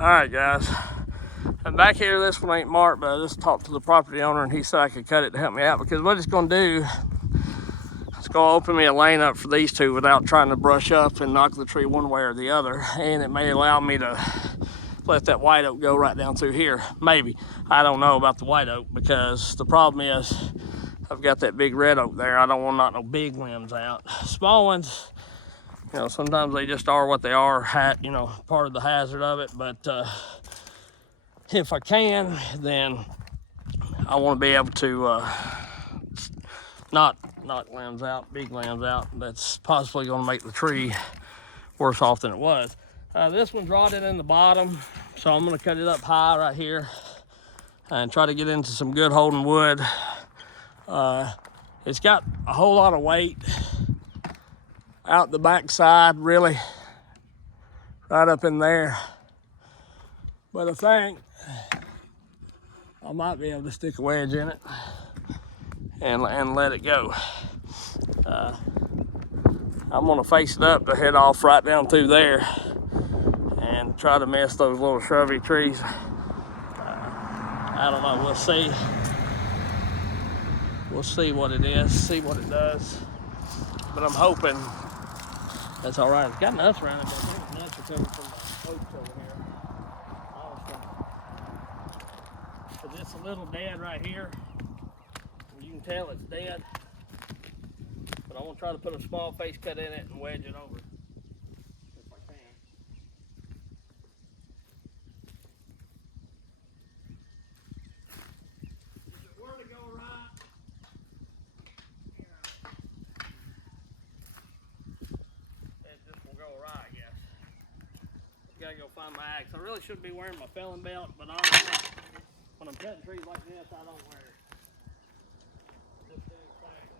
Alright guys, I'm back here. This one ain't marked, but I just talked to the property owner and he said I could cut it to help me out, because what it's going to do, it's going to open me a lane up for these two without trying to brush up and knock the tree one way or the other, and it may allow me to let that white oak go right down through here. Maybe. I don't know about the white oak, because the problem is I've got that big red oak there. I don't want to knock no big limbs out. Small ones, you know, sometimes they just are what they are, you know, part of the hazard of it. But if I can, then I want to be able to not knock limbs out, big limbs out. That's possibly going to make the tree worse off than it was. This one's rotted in the bottom, so I'm going to cut it up high right here and try to get into some good holding wood. It's got a whole lot of weight out the back side, really, right up in there. But I think I might be able to stick a wedge in it and let it go. I'm gonna face it up to head off right down through there and try to miss those little shrubby trees. I don't know, we'll see. We'll see what it is, see what it does. But I'm hoping that's all right. It's got nuts around it, but I think the nuts are coming from the oaks over here, honestly. Because it's a little dead right here. You can tell it's dead. But I want to try to put a small face cut in it and wedge it over if I can. If it were to go right, it just will go right, I guess. I've got to go find my axe. I really should be wearing my felon belt, but honestly, when I'm cutting trees like this, I don't wear it. Just do exactly.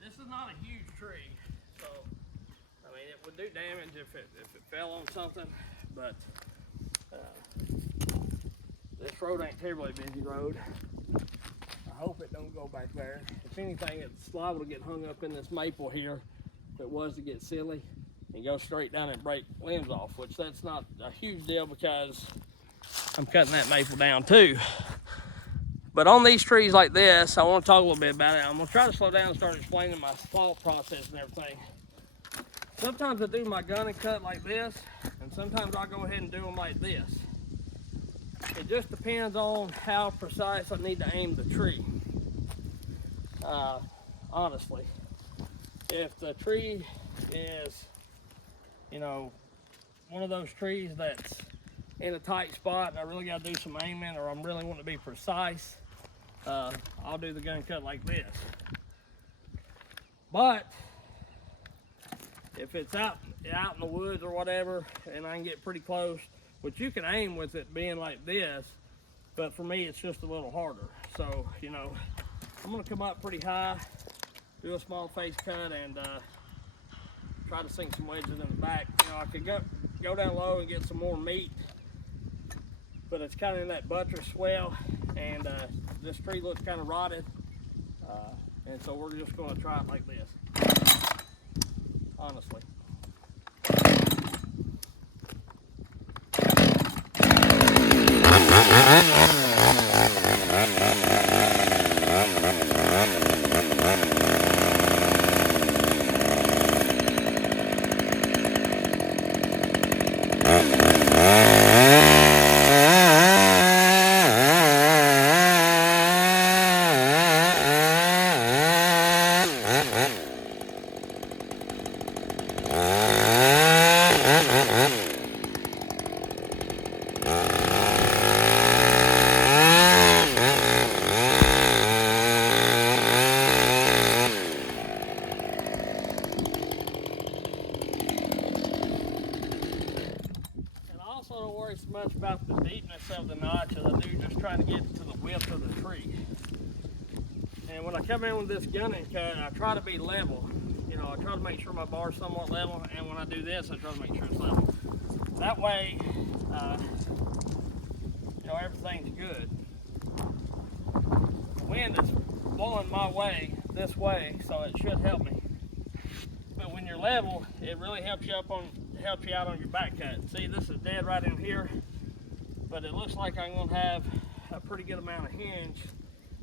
This is not a huge tree, so I mean it would do damage if it fell on something, but this road ain't terribly busy road. I hope it don't go back there. If anything, it's liable to get hung up in this maple here if it was to get silly and go straight down and break limbs off, which that's not a huge deal because I'm cutting that maple down too. But on these trees like this, I want to talk a little bit about it. I'm going to try to slow down and start explaining my thought process and everything. Sometimes I do my gun and cut like this, and sometimes I go ahead and do them like this. It just depends on how precise I need to aim the tree. Honestly, if the tree is, you know, one of those trees that's in a tight spot and I really got to do some aiming, or I'm really wanting to be precise, I'll do the gun cut like this. But if it's out in the woods or whatever and I can get pretty close, which you can aim with it being like this, but for me it's just a little harder. So, you know, I'm going to come up pretty high, do a small face cut, and try to sink some wedges in the back. You know, I could go down low and get some more meat, but it's kind of in that buttress swell, and this tree looks kind of rotted, and so we're just going to try it like this, honestly. worry so much about the deepness of the notch as I do just trying to get to the width of the tree. And when I come in with this gunning cut, I try to be level. You know, I try to make sure my bar's somewhat level, and when I do this, I try to make sure it's level. That way, you know, everything's good. The wind is blowing my way, this way, so it should help me. But when you're level, it really helps you out on your back cut. See, this is dead right in here, but it looks like I'm gonna have a pretty good amount of hinge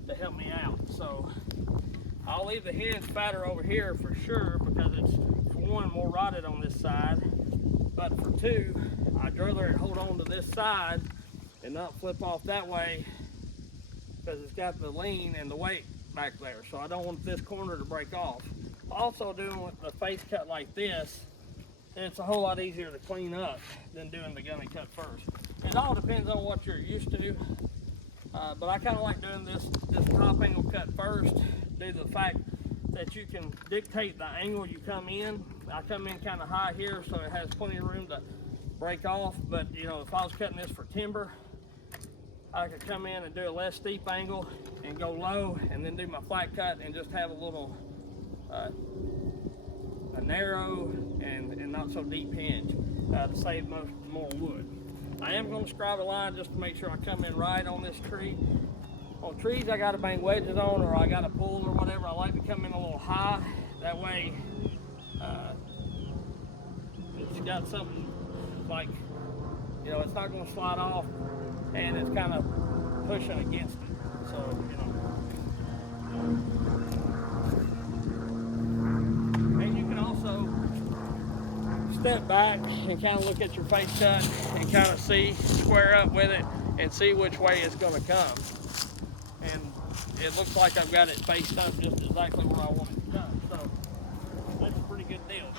to help me out. So I'll leave the hinge fatter over here for sure, because it's, for one, more rotted on this side, but for two, I'd rather it hold on to this side and not flip off that way, because it's got the lean and the weight back there, so I don't want this corner to break off. Also, doing the face cut like this, it's a whole lot easier to clean up than doing the gunning cut first. It all depends on what you're used to, but I kind of like doing this top angle cut first, due to the fact that you can dictate the angle you come in. I come in kind of high here, so it has plenty of room to break off, but you know, if I was cutting this for timber, I could come in and do a less steep angle and go low, and then do my flat cut and just have a little a narrow and not so deep hinge to save more wood. I am going to scribe a line just to make sure I come in right on this tree. On trees I got to bang wedges on, or I got to pull or whatever. I like to come in a little high. That way it's got something like, you know, it's not going to slide off, and it's kind of pushing against it. So, you know. And you can also step back and kind of look at your face cut and kind of see, square up with it and see which way it's going to come. And it looks like I've got it faced up just exactly where I want it to come. So that's a pretty good deal.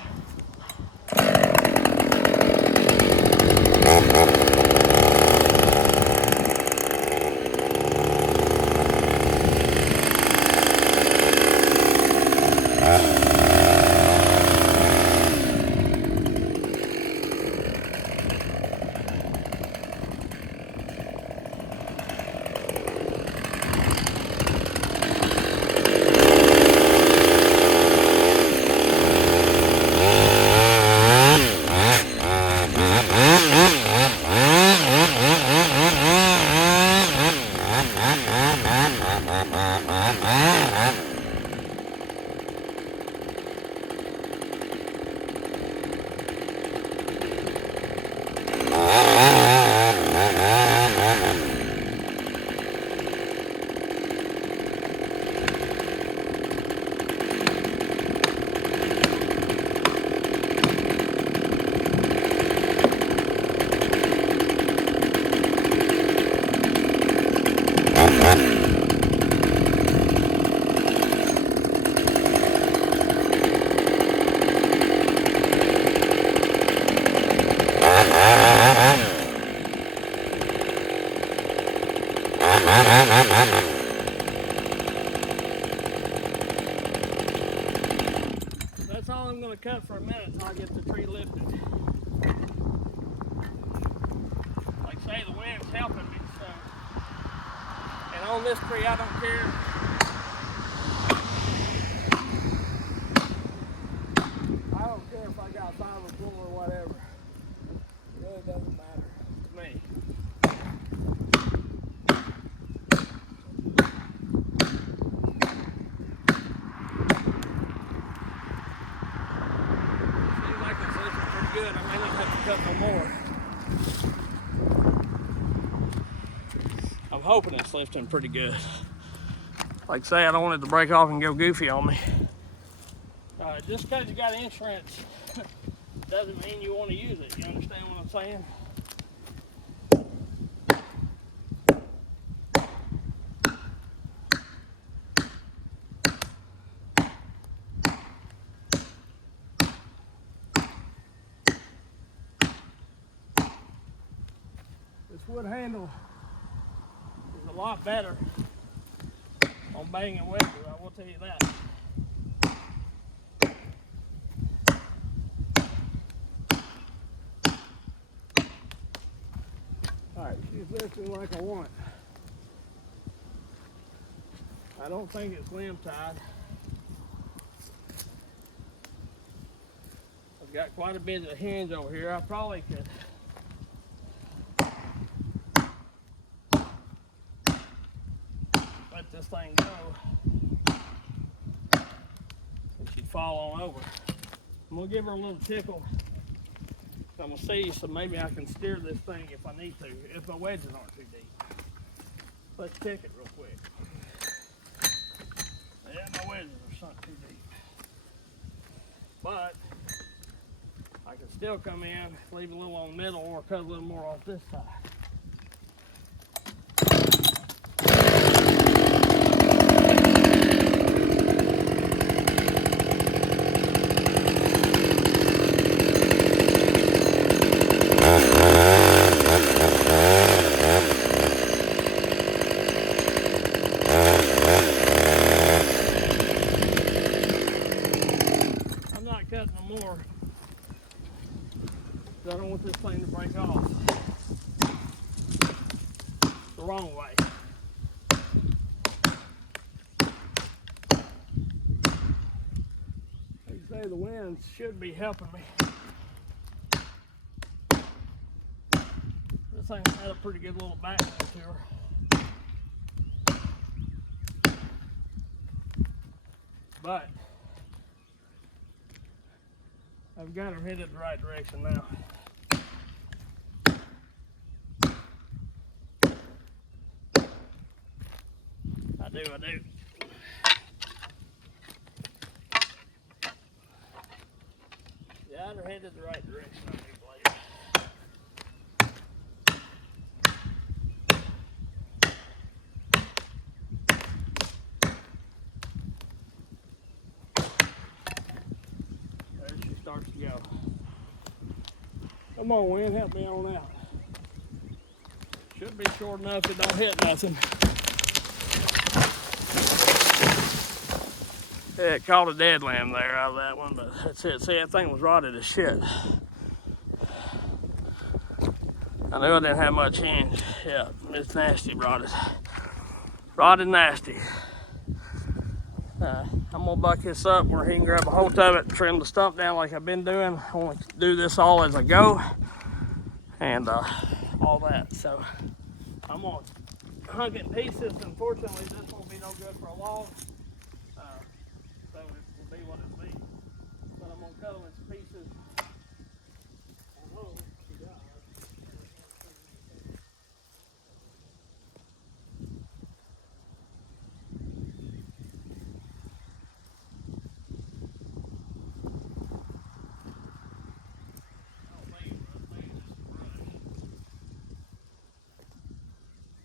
That's all I'm going to cut for a minute until I get the tree lifted. Like I say, the wind's helping me, so. And on this tree, I don't care. I don't care if I got 5 or 4 or whatever. It really doesn't matter to me. Good. I may not have to cut no more. I'm hoping it's lifting pretty good. Like I say, I don't want it to break off and go goofy on me. Just because you got insurance doesn't mean you want to use it. You understand what I'm saying? This wood handle is a lot better on banging wedges, I will tell you that. she's lifting like I want. I don't think it's limb tied. I've got quite a bit of hinge over here. I probably could let this thing go and she'd fall on over. I'm gonna give her a little tickle. I'm gonna see, so maybe I can steer this thing if I need to, if my wedges aren't too deep. Let's check it real quick. Yeah, my wedges are sunk too deep. But I can still come in, leave a little on the middle, or cut a little more off this side. Cutting no more. I don't want this thing to break off the wrong way. Like you say, the wind should be helping me. This thing had a pretty good little backwind to her. But I've got her headed the right direction now. I do. Got her headed the right direction, I do believe. There she starts to go. Come on, wind, help me on out. Should be short enough it don't hit nothing. Yeah, it caught a dead limb there out of that one, but that's it. See, that thing was rotted as shit. I knew I didn't have much hinge. Yeah, it's nasty, rotted. Rotted nasty. I'm gonna buck this up where he can grab a hold of it, trim the stump down like I've been doing. I want to do this all as I go, and all that. So I'm gonna hunk it in pieces. Unfortunately, this won't be no good for a log, so it will be what it will be. But I'm gonna cut them into pieces.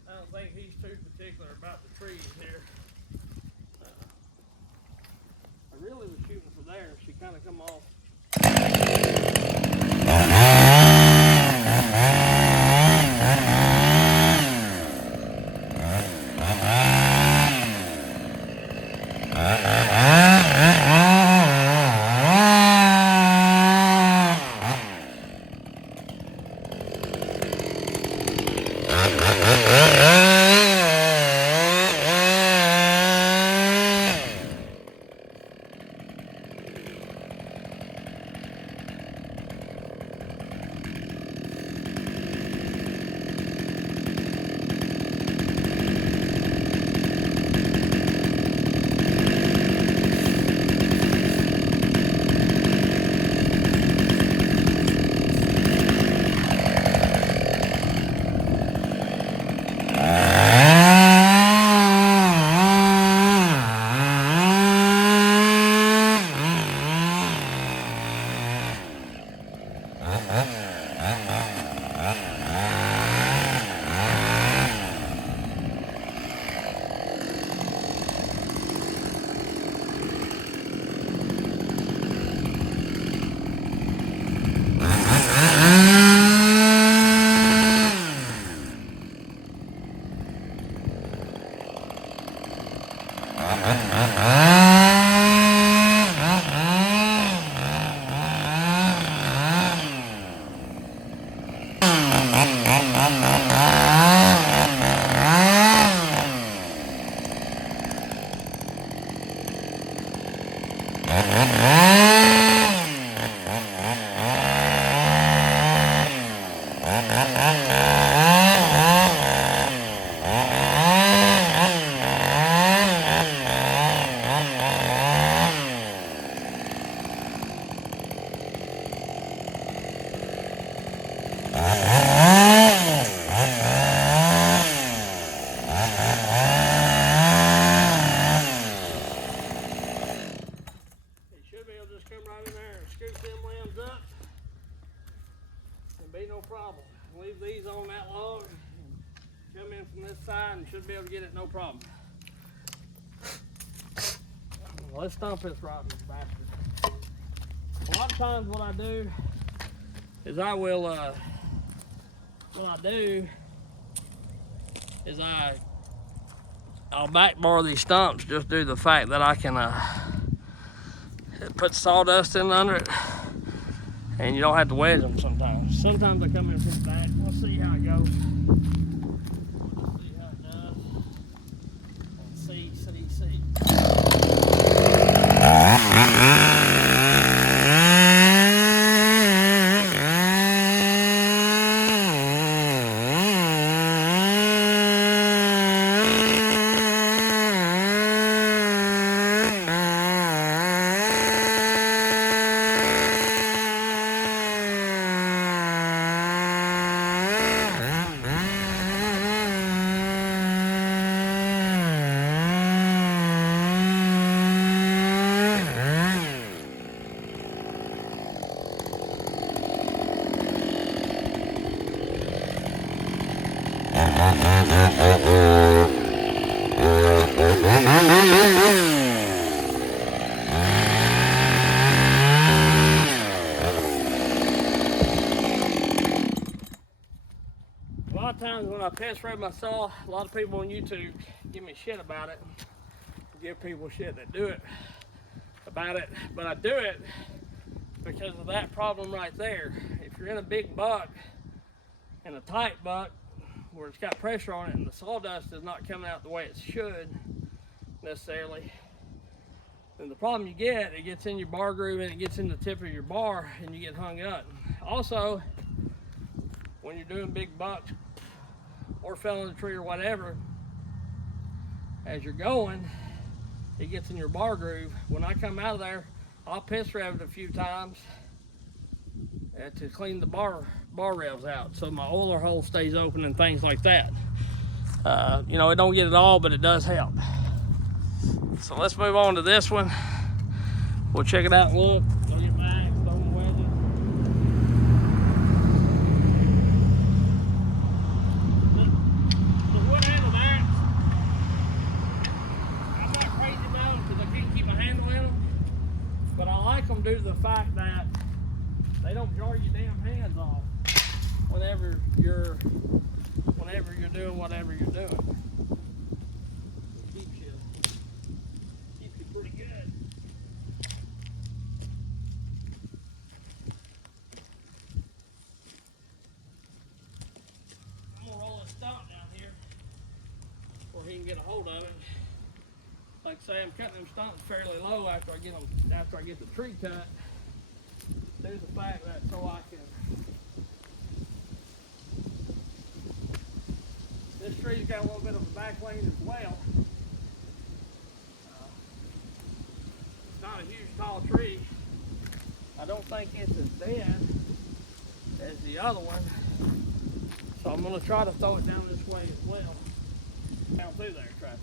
I don't think he's too particular about the trees here. I really was shooting for there, and she kind of come off. should be able to just come right in there and scoop them limbs up and be no problem. Leave these on that log, come in from this side and should be able to get it no problem. Well, let's stump this rotten bastard. A lot of times what I do is I'll back bar these stumps just due to the fact that I can put sawdust in under it and you don't have to wedge them sometimes. Sometimes I come in from the back. We'll see how it goes. See how it does. And see. A lot of times when I piss rev my saw, a lot of people on YouTube give me shit about it. Give people shit that do it about it, but I do it because of that problem right there. If you're in a big buck, in a tight buck, where it's got pressure on it and the sawdust is not coming out the way it should necessarily, then the problem you get, it gets in your bar groove and it gets in the tip of your bar and you get hung up. Also, when you're doing big bucks or felling a tree or whatever, as you're going, it gets in your bar groove. When I come out of there, I'll piss rev it a few times to clean the bar revs out so my oiler hole stays open and things like that. You know, it don't get it all, but it does help. So let's move on to this one. We'll check it out and look. Go get my axe, throw them wedges. The wood handle axe, I'm not crazy about them because I can't keep a handle in them, but I like them due to the fact that they don't jar your damn hands off whenever you're doing whatever you're doing. It keeps you pretty good. I'm gonna roll a stump down here where he can get a hold of it. Like I say, I'm cutting them stumps fairly low after I get the tree cut. There's the fact that so I can. This tree's got a little bit of a back lane as well. It's not a huge tall tree. I don't think it's as dead as the other one. So I'm going to try to throw it down this way as well. Down through there, try to.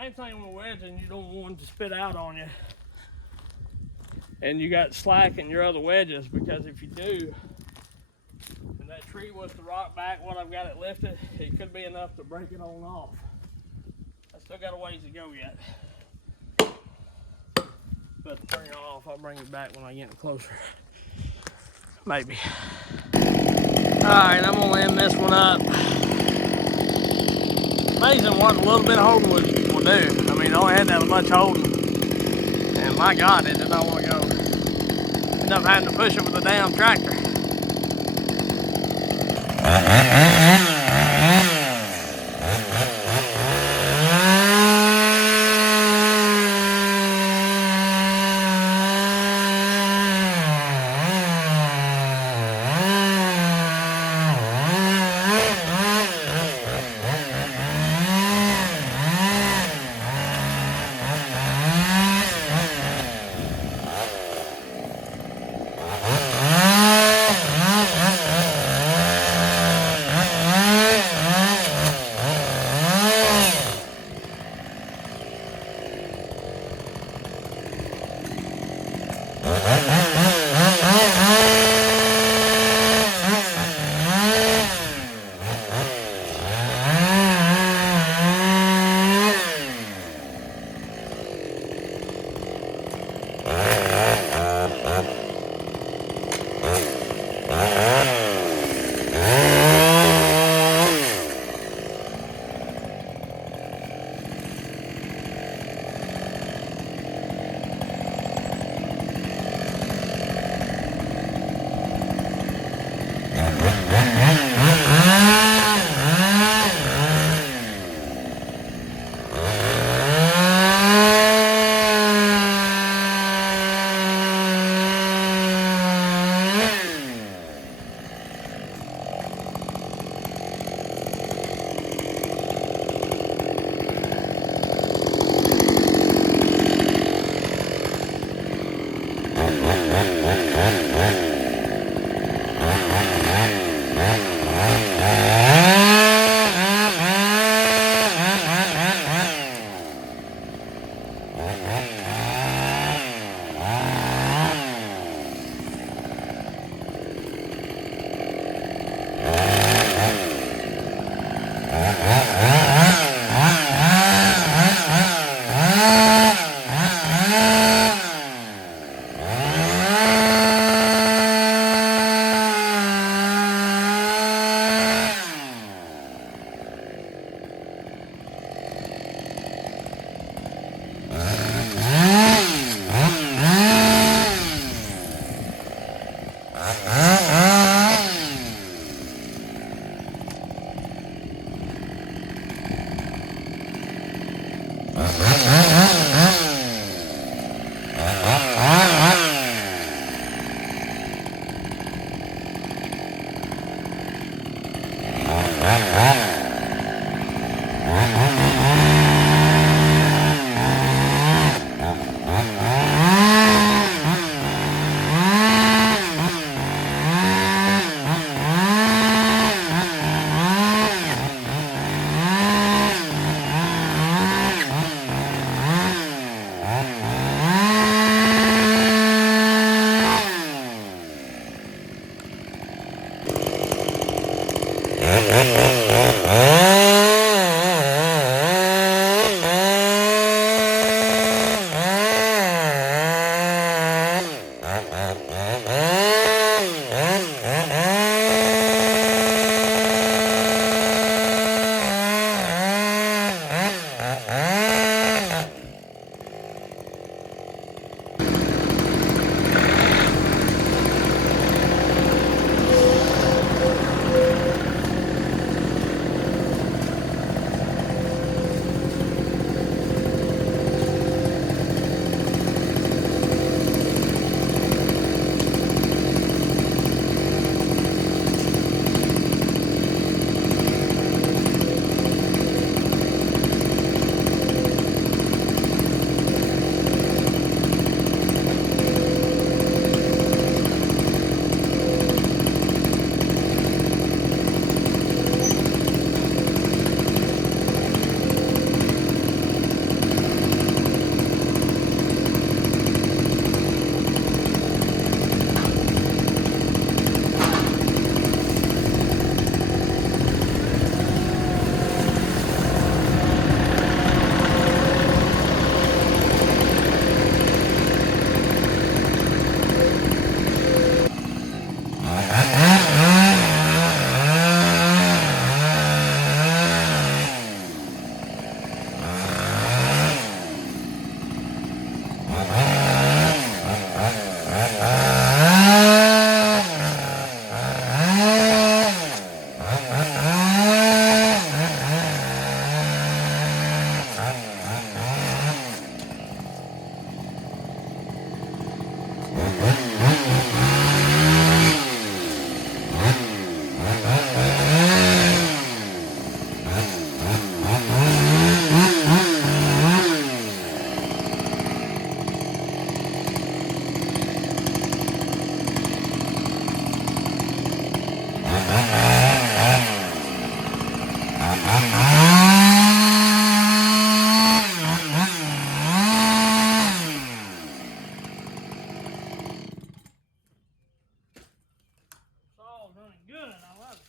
main thing with wedging, you don't want it to spit out on you. And you got slack in your other wedges, because if you do, and that tree was to rock back what I've got it lifted, it could be enough to break it on off. I still got a ways to go yet. But to turn it off, I'll bring it back when I get closer. Maybe. Alright, I'm gonna end this one up. Amazing what a little bit of holding will do. I mean, I only had that much holding. And my God, it did not want to go. Ended up having to push it with a damn tractor. Saw's running good. I love it.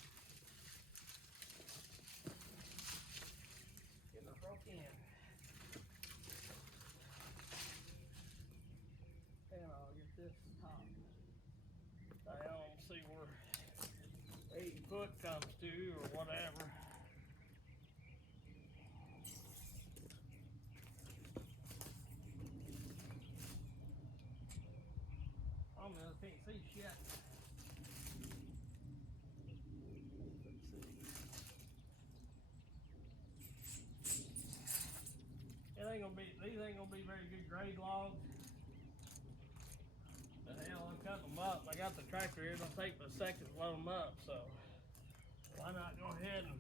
Getting it broke in. And I'll get this top down, see where 8 foot comes to or whatever. I can't see shit. These ain't gonna be very good grade logs. But hell, I'm cutting them up. I got the tractor here. It'll take me a second to load them up, so why not go ahead and